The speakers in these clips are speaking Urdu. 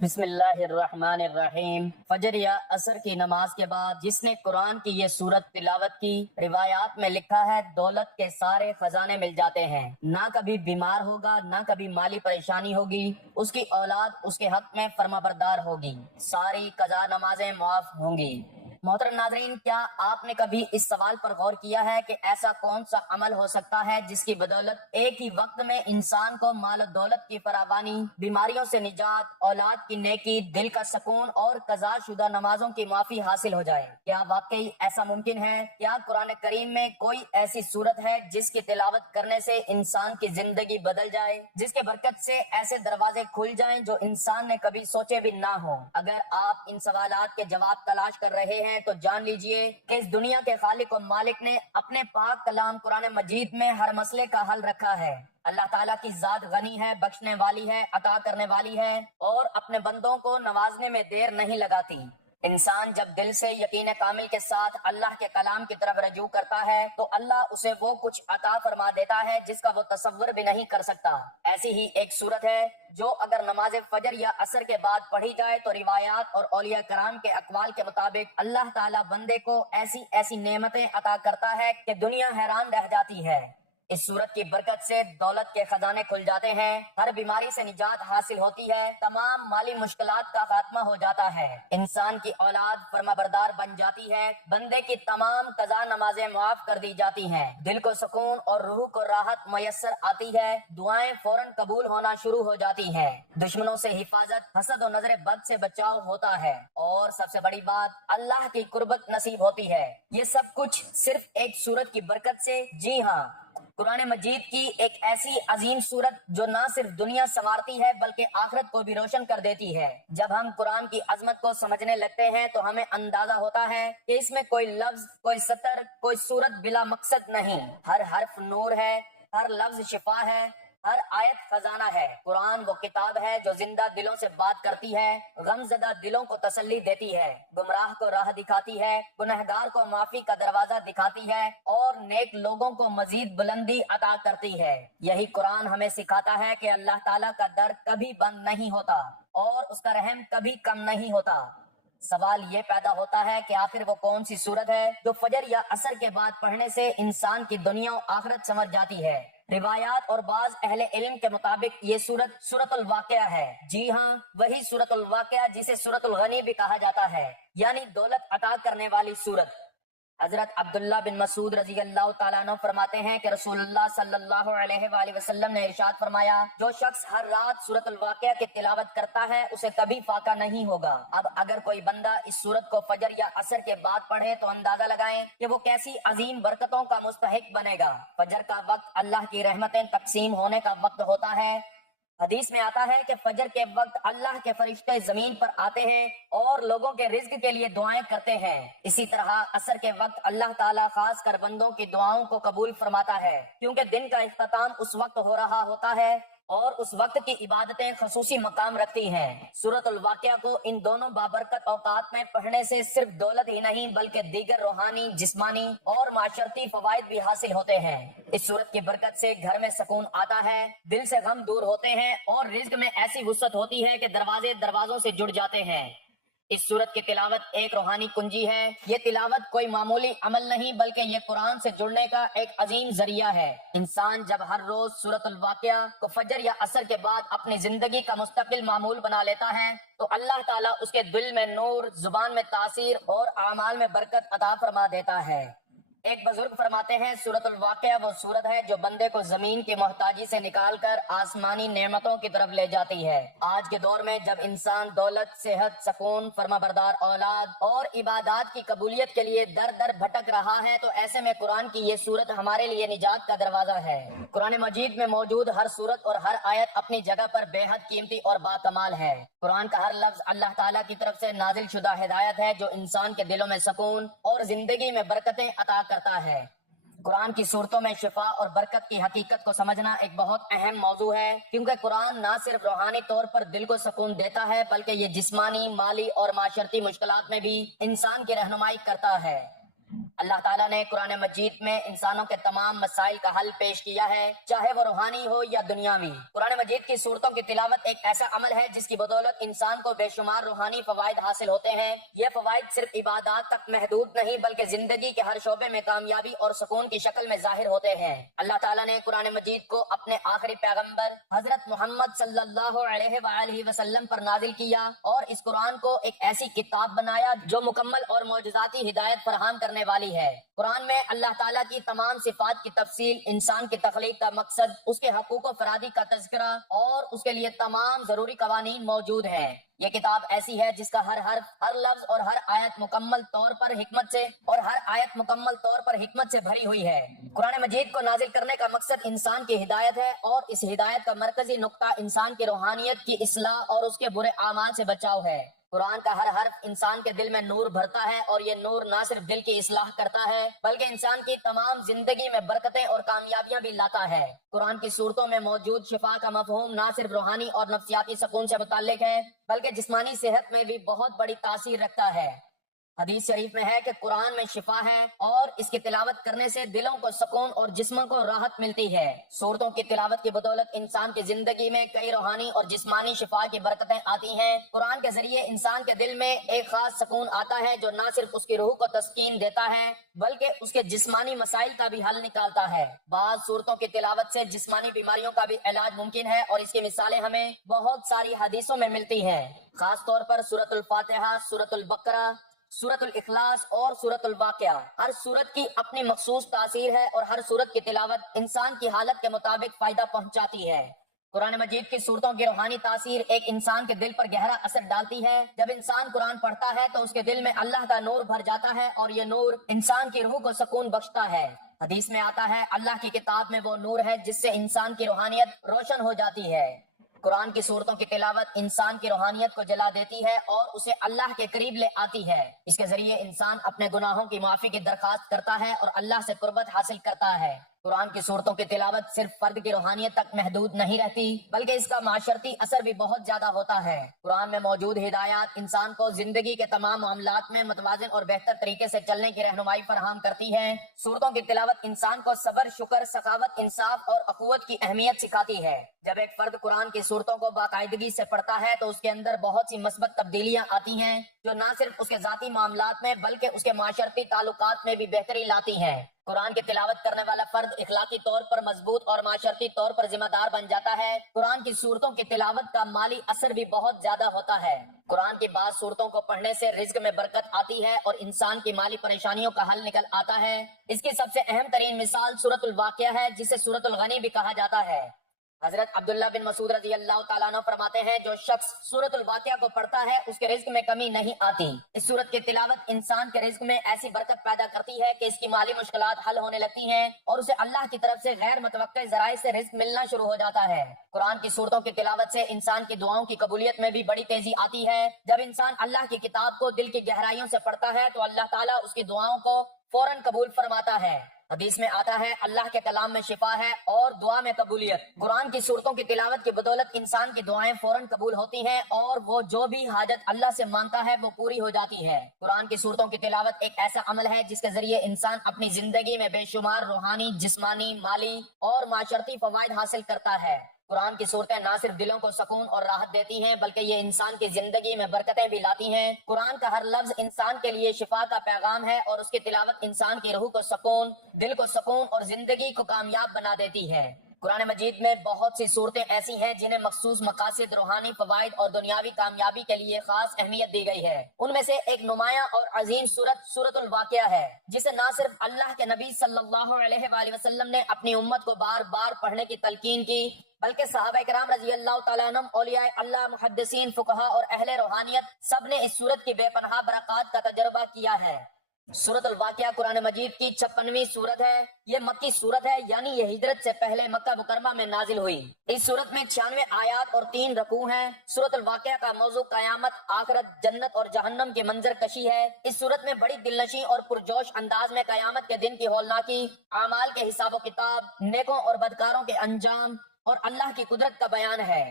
بسم اللہ الرحمن الرحیم۔ فجر یا عصر کی نماز کے بعد جس نے قرآن کی یہ سورت تلاوت کی، روایات میں لکھا ہے دولت کے سارے خزانے مل جاتے ہیں، نہ کبھی بیمار ہوگا، نہ کبھی مالی پریشانی ہوگی، اس کی اولاد اس کے حق میں فرمانبردار ہوگی، ساری قضا نمازیں معاف ہوں گی۔ محترم ناظرین، کیا آپ نے کبھی اس سوال پر غور کیا ہے کہ ایسا کون سا عمل ہو سکتا ہے جس کی بدولت ایک ہی وقت میں انسان کو مال و دولت کی فراوانی، بیماریوں سے نجات، اولاد کی نیکی، دل کا سکون اور قضا شدہ نمازوں کی معافی حاصل ہو جائے؟ کیا واقعی ایسا ممکن ہے؟ کیا قرآن کریم میں کوئی ایسی صورت ہے جس کی تلاوت کرنے سے انسان کی زندگی بدل جائے، جس کے برکت سے ایسے دروازے کھل جائیں جو انسان نے کبھی سوچے بھی نہ ہوں؟ اگر آپ ان سوالات کے جواب تلاش کر رہے ہیں تو جان لیجئے کہ اس دنیا کے خالق و مالک نے اپنے پاک کلام قرآن مجید میں ہر مسئلے کا حل رکھا ہے۔ اللہ تعالیٰ کی ذات غنی ہے، بخشنے والی ہے، عطا کرنے والی ہے اور اپنے بندوں کو نوازنے میں دیر نہیں لگاتی۔ انسان جب دل سے یقین کامل کے ساتھ اللہ کے کلام کی طرف رجوع کرتا ہے تو اللہ اسے وہ کچھ عطا فرما دیتا ہے جس کا وہ تصور بھی نہیں کر سکتا۔ ایسی ہی ایک صورت ہے جو اگر نماز فجر یا عصر کے بعد پڑھی جائے تو روایات اور اولیاء کرام کے اقوال کے مطابق اللہ تعالیٰ بندے کو ایسی ایسی نعمتیں عطا کرتا ہے کہ دنیا حیران رہ جاتی ہے۔ اس صورت کی برکت سے دولت کے خزانے کھل جاتے ہیں، ہر بیماری سے نجات حاصل ہوتی ہے، تمام مالی مشکلات کا خاتمہ ہو جاتا ہے، انسان کی اولاد فرمانبردار بن جاتی ہے، بندے کی تمام قضا نمازیں معاف کر دی جاتی ہیں، دل کو سکون اور روح کو راحت میسر آتی ہے، دعائیں فوراً قبول ہونا شروع ہو جاتی ہیں، دشمنوں سے حفاظت، حسد و نظر بد سے بچاؤ ہوتا ہے، اور سب سے بڑی بات اللہ کی قربت نصیب ہوتی ہے۔ یہ سب کچھ صرف ایک صورت کی برکت سے۔ جی ہاں، قرآن مجید کی ایک ایسی عظیم صورت جو نہ صرف دنیا سنوارتی ہے بلکہ آخرت کو بھی روشن کر دیتی ہے۔ جب ہم قرآن کی عظمت کو سمجھنے لگتے ہیں تو ہمیں اندازہ ہوتا ہے کہ اس میں کوئی لفظ، کوئی سطر، کوئی صورت بلا مقصد نہیں، ہر حرف نور ہے، ہر لفظ شفا ہے، ہر آیت خزانہ ہے۔ قرآن وہ کتاب ہے جو زندہ دلوں سے بات کرتی ہے، غم زدہ دلوں کو تسلی دیتی ہے، گمراہ کو راہ دکھاتی ہے، گنہگار کو معافی کا دروازہ دکھاتی ہے اور نیک لوگوں کو مزید بلندی عطا کرتی ہے۔ یہی قرآن ہمیں سکھاتا ہے کہ اللہ تعالیٰ کا در کبھی بند نہیں ہوتا اور اس کا رحم کبھی کم نہیں ہوتا۔ سوال یہ پیدا ہوتا ہے کہ آخر وہ کون سی صورت ہے جو فجر یا عصر کے بعد پڑھنے سے انسان کی دنیا و آخرت سنور جاتی ہے؟ روایات اور بعض اہل علم کے مطابق یہ سورت الواقعہ ہے۔ جی ہاں، وہی سورت الواقعہ جسے سورت الغنی بھی کہا جاتا ہے، یعنی دولت عطا کرنے والی سورت۔ حضرت عبداللہ بن مسعود رضی اللہ تعالیٰ عنہ فرماتے ہیں کہ رسول اللہ صلی اللہ علیہ وآلہ وسلم نے ارشاد فرمایا، جو شخص ہر رات سورت الواقعہ کی تلاوت کرتا ہے اسے کبھی فاقہ نہیں ہوگا۔ اب اگر کوئی بندہ اس سورت کو فجر یا عصر کے بعد پڑھے تو اندازہ لگائیں کہ وہ کیسی عظیم برکتوں کا مستحق بنے گا۔ فجر کا وقت اللہ کی رحمتیں تقسیم ہونے کا وقت ہوتا ہے۔ حدیث میں آتا ہے کہ فجر کے وقت اللہ کے فرشتے زمین پر آتے ہیں اور لوگوں کے رزق کے لیے دعائیں کرتے ہیں۔ اسی طرح عصر کے وقت اللہ تعالیٰ خاص کر بندوں کی دعاؤں کو قبول فرماتا ہے، کیونکہ دن کا اختتام اس وقت ہو رہا ہوتا ہے اور اس وقت کی عبادتیں خصوصی مقام رکھتی ہیں۔ سورت الواقعہ کو ان دونوں بابرکت اوقات میں پڑھنے سے صرف دولت ہی نہیں بلکہ دیگر روحانی، جسمانی اور معاشرتی فوائد بھی حاصل ہوتے ہیں۔ اس سورت کی برکت سے گھر میں سکون آتا ہے، دل سے غم دور ہوتے ہیں اور رزق میں ایسی وسعت ہوتی ہے کہ دروازے دروازوں سے جڑ جاتے ہیں۔ اس سورت کی تلاوت ایک روحانی کنجی ہے۔ یہ تلاوت کوئی معمولی عمل نہیں بلکہ یہ قرآن سے جڑنے کا ایک عظیم ذریعہ ہے۔ انسان جب ہر روز سورت الواقعہ کو فجر یا عصر کے بعد اپنی زندگی کا مستقل معمول بنا لیتا ہے تو اللہ تعالیٰ اس کے دل میں نور، زبان میں تاثیر اور اعمال میں برکت عطا فرما دیتا ہے۔ ایک بزرگ فرماتے ہیں، سورت الواقعہ وہ سورت ہے جو بندے کو زمین کی محتاجی سے نکال کر آسمانی نعمتوں کی طرف لے جاتی ہے۔ آج کے دور میں جب انسان دولت، صحت، سکون، فرمانبردار اولاد اور عبادات کی قبولیت کے لیے در در بھٹک رہا ہے تو ایسے میں قرآن کی یہ سورت ہمارے لیے نجات کا دروازہ ہے۔ قرآن مجید میں موجود ہر سورت اور ہر آیت اپنی جگہ پر بے حد قیمتی اور باکمال ہے۔ قرآن کا ہر لفظ اللہ تعالیٰ کی طرف سے نازل شدہ ہدایت ہے جو انسان کے دلوں میں سکون اور زندگی میں برکتیں عطا کرتا ہے۔ قرآن کی صورتوں میں شفا اور برکت کی حقیقت کو سمجھنا ایک بہت اہم موضوع ہے، کیونکہ قرآن نہ صرف روحانی طور پر دل کو سکون دیتا ہے بلکہ یہ جسمانی، مالی اور معاشرتی مشکلات میں بھی انسان کی رہنمائی کرتا ہے۔ اللہ تعالیٰ نے قرآن مجید میں انسانوں کے تمام مسائل کا حل پیش کیا ہے، چاہے وہ روحانی ہو یا دنیاوی۔ قرآن مجید کی صورتوں کی تلاوت ایک ایسا عمل ہے جس کی بدولت انسان کو بے شمار روحانی فوائد حاصل ہوتے ہیں۔ یہ فوائد صرف عبادات تک محدود نہیں بلکہ زندگی کے ہر شعبے میں کامیابی اور سکون کی شکل میں ظاہر ہوتے ہیں۔ اللہ تعالیٰ نے قرآن مجید کو اپنے آخری پیغمبر حضرت محمد صلی اللہ علیہ وآلہ وسلم پر نازل کیا اور اس قرآن کو ایک ایسی کتاب بنایا جو مکمل اور معجزاتی ہدایت فراہم کرنے والی ہے۔ قرآن میں اللہ تعالیٰ کی تمام صفات کی تفصیل، انسان کی تخلیق کا مقصد، اس کے حقوق و فرادی کا تذکرہ اور اس کے لیے تمام ضروری قوانین موجود ہیں۔ یہ کتاب ایسی ہے جس کا ہر حرف، ہر لفظ اور ہر آیت مکمل طور پر حکمت سے بھری ہوئی ہے۔ قرآن مجید کو نازل کرنے کا مقصد انسان کی ہدایت ہے اور اس ہدایت کا مرکزی نقطہ انسان کی روحانیت کی اصلاح اور اس کے برے اعمال سے بچاؤ ہے۔ قرآن کا ہر حرف انسان کے دل میں نور بھرتا ہے اور یہ نور نہ صرف دل کی اصلاح کرتا ہے بلکہ انسان کی تمام زندگی میں برکتیں اور کامیابیاں بھی لاتا ہے۔ قرآن کی صورتوں میں موجود شفا کا مفہوم نہ صرف روحانی اور نفسیاتی سکون سے متعلق ہے بلکہ جسمانی صحت میں بھی بہت بڑی تاثیر رکھتا ہے۔ حدیث شریف میں ہے کہ قرآن میں شفا ہے اور اس کی تلاوت کرنے سے دلوں کو سکون اور جسموں کو راحت ملتی ہے۔ سورتوں کی تلاوت کی بدولت انسان کی زندگی میں کئی روحانی اور جسمانی شفا کی برکتیں آتی ہیں۔ قرآن کے ذریعے انسان کے دل میں ایک خاص سکون آتا ہے جو نہ صرف اس کی روح کو تسکین دیتا ہے بلکہ اس کے جسمانی مسائل کا بھی حل نکالتا ہے۔ بعض سورتوں کی تلاوت سے جسمانی بیماریوں کا بھی علاج ممکن ہے اور اس کی مثالیں ہمیں بہت ساری حدیثوں میں ملتی ہیں۔ خاص طور پر سورۃ الفاتحہ، سورۃ البقرہ، سورۃ الاخلاص اور سورۃ الواقعہ۔ ہر سورت کی اپنی مخصوص تاثیر ہے اور ہر سورت کی تلاوت انسان کی حالت کے مطابق فائدہ پہنچاتی ہے۔ قرآن مجید کی صورتوں کی روحانی تاثیر ایک انسان کے دل پر گہرا اثر ڈالتی ہے۔ جب انسان قرآن پڑھتا ہے تو اس کے دل میں اللہ کا نور بھر جاتا ہے اور یہ نور انسان کی روح کو سکون بخشتا ہے۔ حدیث میں آتا ہے اللہ کی کتاب میں وہ نور ہے جس سے انسان کی روحانیت روشن ہو جاتی ہے۔ قرآن کی صورتوں کی تلاوت انسان کی روحانیت کو جلا دیتی ہے اور اسے اللہ کے قریب لے آتی ہے۔ اس کے ذریعے انسان اپنے گناہوں کی معافی کی درخواست کرتا ہے اور اللہ سے قربت حاصل کرتا ہے۔ قرآن کی صورتوں کی تلاوت صرف فرد کی روحانیت تک محدود نہیں رہتی بلکہ اس کا معاشرتی اثر بھی بہت زیادہ ہوتا ہے۔ قرآن میں موجود ہدایات انسان کو زندگی کے تمام معاملات میں متوازن اور بہتر طریقے سے چلنے کی رہنمائی فراہم کرتی ہے۔ صورتوں کی تلاوت انسان کو صبر، شکر، سخاوت، انصاف اور اخوت کی اہمیت سکھاتی ہے۔ جب ایک فرد قرآن کی صورتوں کو باقاعدگی سے پڑھتا ہے تو اس کے اندر بہت سی مثبت تبدیلیاں آتی ہیں جو نہ صرف اس کے ذاتی معاملات میں بلکہ اس کے معاشرتی تعلقات میں بھی بہتری لاتی ہیں۔ قرآن کی تلاوت کرنے والا فرد اخلاقی طور پر مضبوط اور معاشرتی طور پر ذمہ دار بن جاتا ہے۔ قرآن کی صورتوں کی تلاوت کا مالی اثر بھی بہت زیادہ ہوتا ہے۔ قرآن کی بعض صورتوں کو پڑھنے سے رزق میں برکت آتی ہے اور انسان کی مالی پریشانیوں کا حل نکل آتا ہے۔ اس کی سب سے اہم ترین مثال سورۃ الواقعہ ہے جسے سورۃ الغنی بھی کہا جاتا ہے۔ حضرت عبداللہ بن مسعود رضی اللہ تعالیٰ عنہ فرماتے ہیں جو شخص سورۃ الواقعہ کو پڑھتا ہے اس کے رزق میں کمی نہیں آتی۔ اس سورت کی تلاوت انسان کے رزق میں ایسی برکت پیدا کرتی ہے کہ اس کی مالی مشکلات حل ہونے لگتی ہیں اور اسے اللہ کی طرف سے غیر متوقع ذرائع سے رزق ملنا شروع ہو جاتا ہے۔ قرآن کی صورتوں کی تلاوت سے انسان کی دعاؤں کی قبولیت میں بھی بڑی تیزی آتی ہے۔ جب انسان اللہ کی کتاب کو دل کی گہرائیوں سے پڑھتا ہے تو اللہ تعالیٰ اس کی دعاؤں کو فوراً قبول فرماتا ہے۔ حدیث میں آتا ہے اللہ کے کلام میں شفا ہے اور دعا میں قبولیت۔ قرآن کی صورتوں کی تلاوت کی بدولت انسان کی دعائیں فوراً قبول ہوتی ہیں اور وہ جو بھی حاجت اللہ سے مانگتا ہے وہ پوری ہو جاتی ہے۔ قرآن کی صورتوں کی تلاوت ایک ایسا عمل ہے جس کے ذریعے انسان اپنی زندگی میں بے شمار روحانی، جسمانی، مالی اور معاشرتی فوائد حاصل کرتا ہے۔ قرآن کی صورتیں نہ صرف دلوں کو سکون اور راحت دیتی ہیں بلکہ یہ انسان کی زندگی میں برکتیں بھی لاتی ہیں۔ قرآن کا ہر لفظ انسان کے لیے شفا کا پیغام ہے اور اس کی تلاوت انسان کی روح کو سکون، دل کو سکون اور زندگی کو کامیاب بنا دیتی ہے۔ قرآن مجید میں بہت سی صورتیں ایسی ہیں جنہیں مخصوص مقاصد، روحانی فوائد اور دنیاوی کامیابی کے لیے خاص اہمیت دی گئی ہے۔ ان میں سے ایک نمایاں اور عظیم سورۃ الواقعہ ہے جسے نہ صرف اللہ کے نبی صلی اللہ علیہ وآلہ وسلم نے اپنی امت کو بار بار پڑھنے کی تلقین کی بلکہ صحابہ کرام رضی اللہ تعالیٰ عنہم، اولیاء اللہ، محدثین، فقہاء اور اہل روحانیت سب نے اس سورت کی بے پناہ برکات کا تجربہ کیا ہے۔ سورۃ الواقعہ قرآن مجید کی 56ویں سورت ہے۔ یہ مکی سورت ہے یعنی یہ ہجرت سے پہلے مکہ مکرمہ میں نازل ہوئی۔ اس سورت میں 96 آیات اور 3 رکوع ہیں۔ سورۃ الواقعہ کا موضوع قیامت، آخرت، جنت اور جہنم کی منظر کشی ہے۔ اس سورت میں بڑی دلنشیں اور پرجوش انداز میں قیامت کے دن کی ہولناکی، اعمال کے حساب و کتاب، نیکوں اور بدکاروں کے انجام اور اللہ کی قدرت کا بیان ہے۔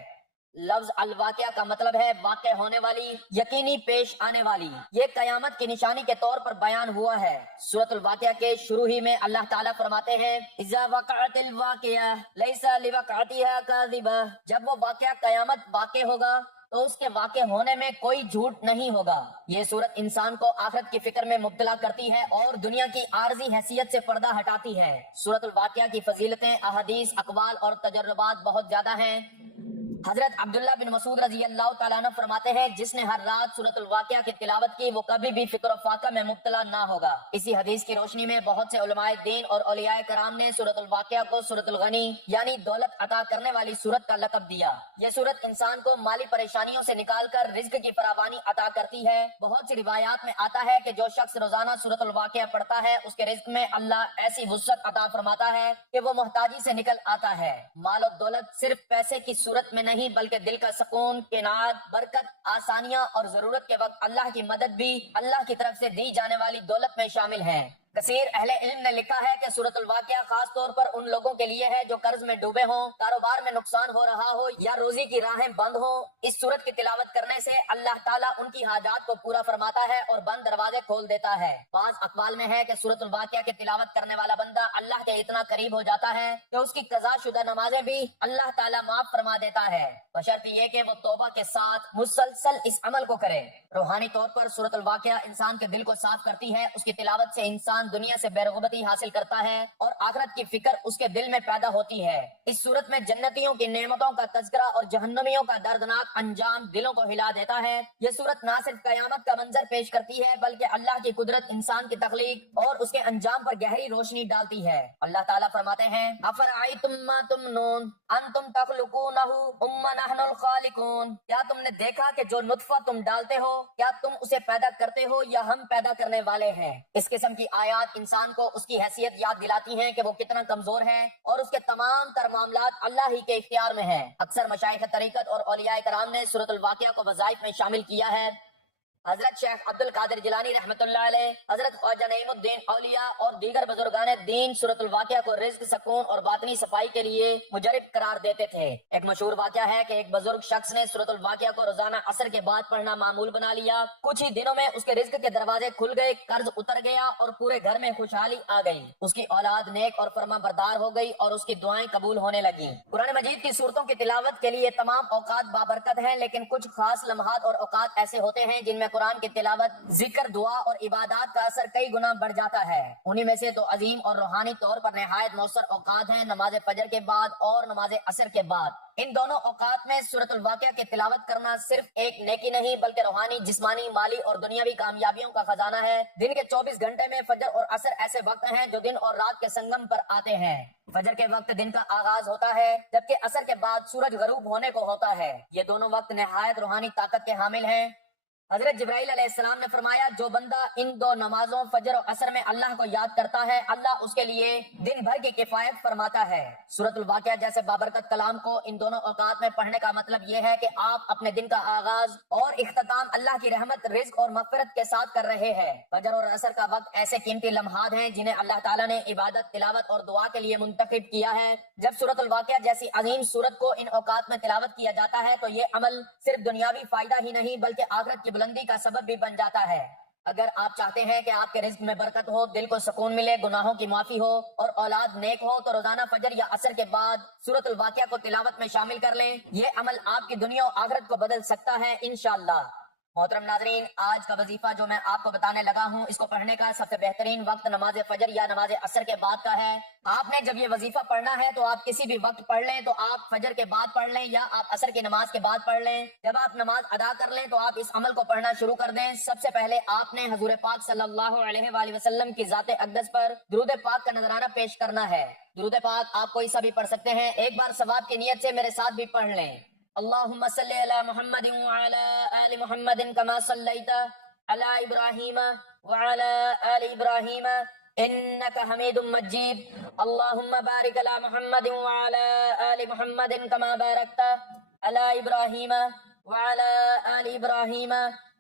لفظ الواقعہ کا مطلب ہے واقع ہونے والی، یقینی پیش آنے والی۔ یہ قیامت کی نشانی کے طور پر بیان ہوا ہے۔ سورۃ الواقعہ کے شروع ہی میں اللہ تعالیٰ فرماتے ہیں اذا وقعت الواقعہ لیس لوقعتها کاذبہ، جب وہ واقعہ قیامت واقع ہوگا تو اس کے واقع ہونے میں کوئی جھوٹ نہیں ہوگا۔ یہ صورت انسان کو آخرت کی فکر میں مبتلا کرتی ہے اور دنیا کی عارضی حیثیت سے پردہ ہٹاتی ہے۔ سورۃ الواقعہ کی فضیلتیں، احادیث، اقوال اور تجربات بہت زیادہ ہیں۔ حضرت عبداللہ بن مسعود رضی اللہ تعالیٰ عنہ فرماتے ہیں جس نے ہر رات سورۃ الواقعہ کی تلاوت کی وہ کبھی بھی فکر و فاقہ میں مبتلا نہ ہوگا۔ اسی حدیث کی روشنی میں بہت سے علماء دین اور اولیاء کرام نے سورۃ الواقعہ کو سورۃ الغنی یعنی دولت عطا کرنے والی سورت کا لقب دیا۔ یہ سورت انسان کو مالی پریشانیوں سے نکال کر رزق کی فراوانی عطا کرتی ہے۔ بہت سی روایات میں آتا ہے کہ جو شخص روزانہ سورۃ الواقعہ پڑھتا ہے اس کے رزق میں اللہ ایسی وسعت عطا فرماتا ہے کہ وہ محتاجی سے نکل آتا ہے۔ مال و دولت صرف پیسے کی صورت میں نہیں بلکہ دل کا سکون، قناعت، برکت، آسانیاں اور ضرورت کے وقت اللہ کی مدد بھی اللہ کی طرف سے دی جانے والی دولت میں شامل ہے۔ کثیر اہل علم نے لکھا ہے کہ سورۃ الواقعہ خاص طور پر ان لوگوں کے لیے ہے جو قرض میں ڈوبے ہوں، کاروبار میں نقصان ہو رہا ہو یا روزی کی راہیں بند ہوں۔ اس سورت کی تلاوت کرنے سے اللہ تعالیٰ ان کی حاجات کو پورا فرماتا ہے اور بند دروازے کھول دیتا ہے۔ بعض اقوال میں ہے کہ سورۃ الواقعہ کی تلاوت کرنے والا بندہ اللہ کے اتنا قریب ہو جاتا ہے کہ اس کی قضا شدہ نمازیں بھی اللہ تعالیٰ معاف فرما دیتا ہے، بشرط یہ کہ وہ توبہ کے ساتھ مسلسل اس عمل کو کرے۔ روحانی طور پر سورۃ الواقعہ انسان کے دل کو صاف کرتی ہے۔ اس کی تلاوت سے انسان دنیا سے بے رغبتی حاصل کرتا ہے اور آخرت کی فکر اس کے دل میں پیدا ہوتی ہے۔ اس صورت میں جنتیوں کی نعمتوں کا تذکرہ اور جہنمیوں کا دردناک انجام دلوں کو ہلا دیتا ہے۔ یہ صورت نہ صرف قیامت کا منظر پیش کرتی ہے بلکہ اللہ کی قدرت، انسان کی تخلیق اور اس کے انجام پر گہری روشنی ڈالتی ہے۔ اللہ تعالیٰ فرماتے ہیں افرأیتم ما تمنون انتم تخلقونہ ام نحن الخالقون، کیا تم نے دیکھا کہ جو نطفہ تم ڈالتے ہو کیا تم اسے پیدا کرتے ہو یا ہم پیدا کرنے والے ہیں۔ اس قسم کی آیات انسان کو اس کی حیثیت یاد دلاتی ہیں کہ وہ کتنا کمزور ہے اور اس کے تمام تر معاملات اللہ ہی کے اختیار میں ہیں۔ اکثر مشائخ طریقت اور اولیاء کرام نے سورۃ الواقعہ کو وظائف میں شامل کیا ہے۔ حضرت شیخ عبد القادر جیلانی رحمۃ اللہ علیہ، حضرت خواجہ نعیم الدین اولیاء اور دیگر بزرگان دین سورۃ الواقعہ کو رزق، سکون اور باطنی صفائی کے لیے مجرب قرار دیتے تھے۔ ایک مشہور واقعہ ہے کہ ایک بزرگ شخص نے سورۃ الواقعہ کو روزانہ عصر کے بعد پڑھنا معمول بنا لیا۔ کچھ ہی دنوں میں اس کے رزق کے دروازے کھل گئے، قرض اتر گیا اور پورے گھر میں خوشحالی آ گئی۔ اس کی اولاد نیک اور فرما بردار ہو گئی اور اس کی دعائیں قبول ہونے لگیں۔ قرآن مجید کی سورتوں کی تلاوت کے لیے تمام اوقات بابرکت ہیں، لیکن کچھ خاص لمحات اور اوقات ایسے ہوتے ہیں جن میں قرآن کی تلاوت، ذکر، دعا اور عبادات کا اثر کئی گنا بڑھ جاتا ہے۔ انہی میں سے تو عظیم اور روحانی طور پر نہایت مؤثر اوقات ہیں نماز فجر کے بعد اور نماز عصر کے بعد۔ ان دونوں اوقات میں سورۃ الواقعہ کی تلاوت کرنا صرف ایک نیکی نہیں بلکہ روحانی، جسمانی، مالی اور دنیاوی کامیابیوں کا خزانہ ہے۔ دن کے 24 گھنٹے میں فجر اور عصر ایسے وقت ہیں جو دن اور رات کے سنگم پر آتے ہیں۔ فجر کے وقت دن کا آغاز ہوتا ہے جبکہ عصر کے بعد سورج غروب ہونے کو ہوتا ہے۔ یہ دونوں وقت نہایت روحانی طاقت کے حامل ہیں۔ حضرت جبرائیل علیہ السلام نے فرمایا جو بندہ ان دو نمازوں فجر و عصر میں اللہ کو یاد کرتا ہے اللہ اس کے لیے دن بھر کی کفایت فرماتا ہے۔ سورۃ الواقعہ جیسے بابرکت کلام کو ان دونوں اوقات میں پڑھنے کا مطلب یہ ہے کہ آپ اپنے دن کا آغاز اور اختتام اللہ کی رحمت، رزق اور مغفرت کے ساتھ کر رہے ہیں۔ فجر اور عصر کا وقت ایسے قیمتی لمحات ہیں جنہیں اللہ تعالیٰ نے عبادت، تلاوت اور دعا کے لیے منتخب کیا ہے۔ جب سورۃ الواقعہ جیسی عظیم سورت کو ان اوقات میں تلاوت کیا جاتا ہے تو یہ عمل صرف دنیاوی فائدہ ہی نہیں بلکہ آخرت کی بلندی کا سبب بھی بن جاتا ہے۔ اگر آپ چاہتے ہیں کہ آپ کے رزق میں برکت ہو، دل کو سکون ملے، گناہوں کی معافی ہو اور اولاد نیک ہو تو روزانہ فجر یا عصر کے بعد سورۃ الواقعہ کو تلاوت میں شامل کر لیں۔ یہ عمل آپ کی دنیا و آخرت کو بدل سکتا ہے انشاءاللہ۔ محترم ناظرین، آج کا وظیفہ جو میں آپ کو بتانے لگا ہوں اس کو پڑھنے کا سب سے بہترین وقت نماز فجر یا نماز عصر کے بعد کا ہے۔ آپ نے جب یہ وظیفہ پڑھنا ہے تو آپ کسی بھی وقت پڑھ لیں، تو آپ فجر کے بعد پڑھ لیں یا آپ عصر کی نماز کے بعد پڑھ لیں۔ جب آپ نماز ادا کر لیں تو آپ اس عمل کو پڑھنا شروع کر دیں۔ سب سے پہلے آپ نے حضور پاک صلی اللہ علیہ وآلہ وسلم کی ذات اقدس پر درود پاک کا نذرانہ پیش کرنا ہے۔ درود پاک آپ کوئی سا بھی پڑھ سکتے ہیں، ایک بار ثواب کی نیت سے میرے ساتھ بھی پڑھ لیں۔ اللہم صلی علی محمد وعلی آل محمد کما صلیت علی ابراہیم وعلی آل ابراہیم انک حمید مجید۔ اللہم بارک علی محمد وعلی آل محمد کما بارکت علی ابراہیم وعلی آل ابراہیم